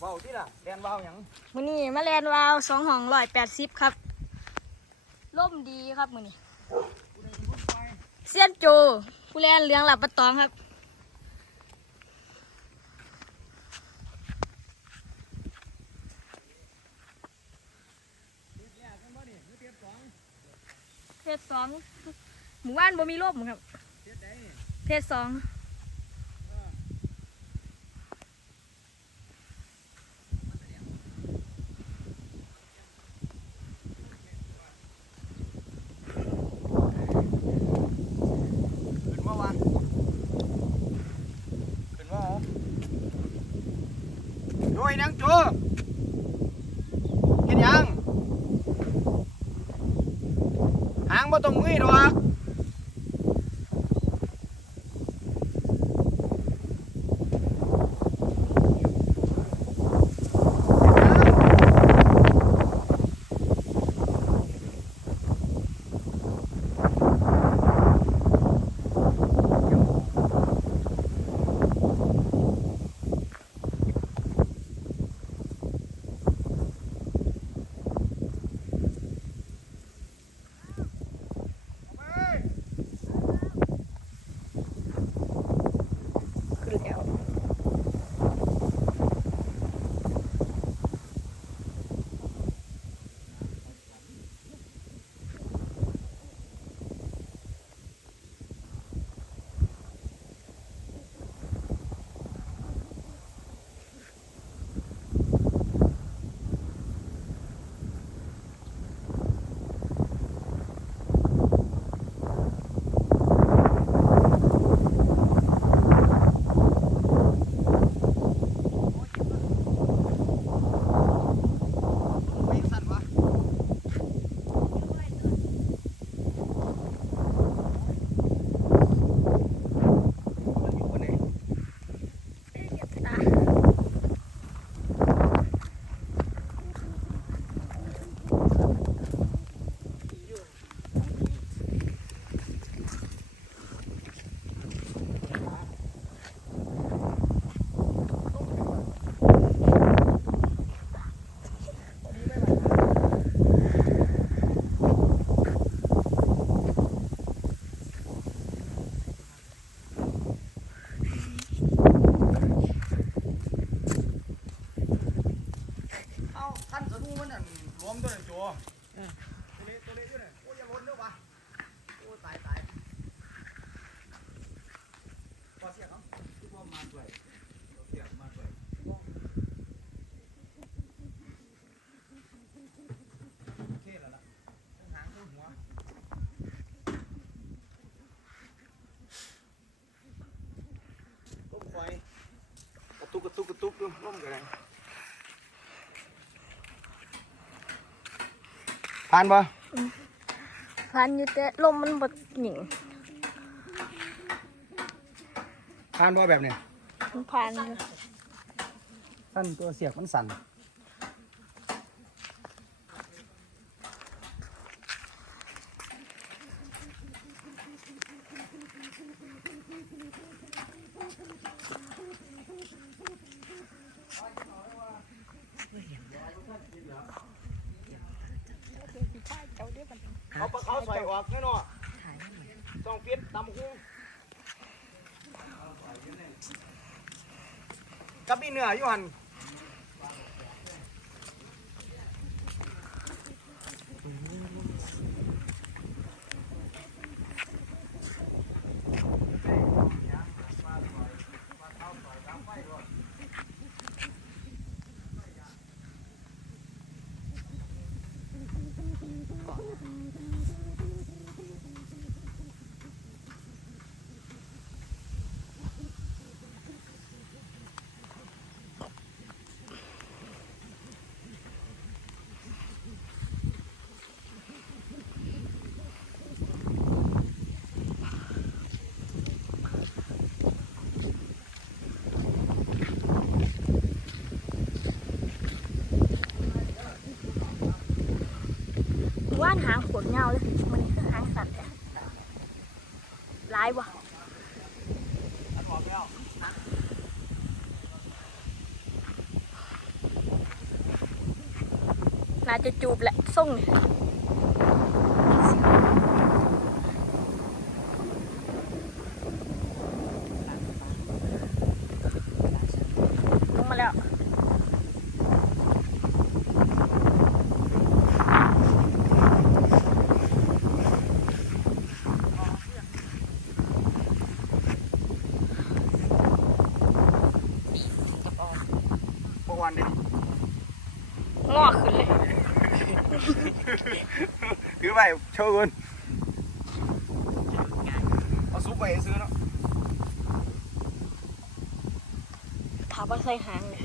เว้าที่ล่ะแดนเว้าหยังมือนี้มาแลนวาวสองห้องร้อยแปดสิบครับล่มดีครับมือนี้เซียนโจผู้แลนเหลืองหลับปะตองครับเพศสองหมู่บ้านบ่มีร่มครับเพศสอง ขึ้นมาวันขึ้นมาเอาโด ยังจูเห็นยังหางบ่ต้องมือดอก มันนั่นรวมตัวนั่นจัวตัวเล็กตัวเล็กอยู่นั่นโอ้ยอย่าล้นเด้อวะโอ้ยตายตายพอเสียครับที่ว่ามาด้วยเสียมาด้วยโอเคแล้วล่ะทั้งหางทั้งหัว ต้มไฟกระตุกกระตุกกระตุกอยู่ร่มกันเลย ผ่านปะพันอยู่แต่ลมมันบดหนิงผ่านปะแบบเนี้ยมันพันอยู่สั้นตัวเสียบมันสั่น เอาปลาเขาใส่ออกแน่นอนต้องเปลี่ยนตำคุ้งกับมีเนื้ออยู่หัน ว่านหางขนเงาเลยมันคือหางสัตว์เลยร้ายว่ะน่าจะจูบแหละส่ง พวกวันดิงอกขึ้นเลยคือไปโชว์กันเอาซุปไปซื้อเนาะถามว่าใส่หางเลย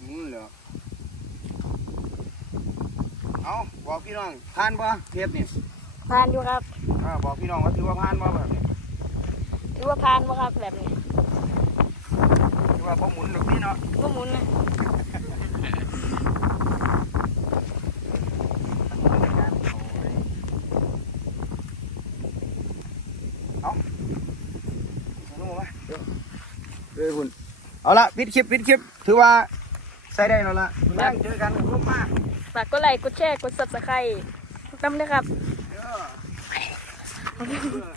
อืมเหรอเอาบอกพี่น้องทานป่ะเทปนี่พานอยู่ครับอ่าบอกพี่น้องว่าถือว่าผ่านป่ะแบบนี้ถือว่าพานบ่ครับแบบนี้ถือ ว่าพอหมุนหนึ่งนี่เนาะก็หมุนนะเอาลงมาเดี๋ยวเดี๋ยวคุณเอาละปิดคลิปปิดคลิป ถือว่าใส่ได้แล้วล่ะคุณแม่เจอกันร่มมากฝากกดไลค์กดแชร์กด subscribe ทุกท่านด้วยครับเด้อ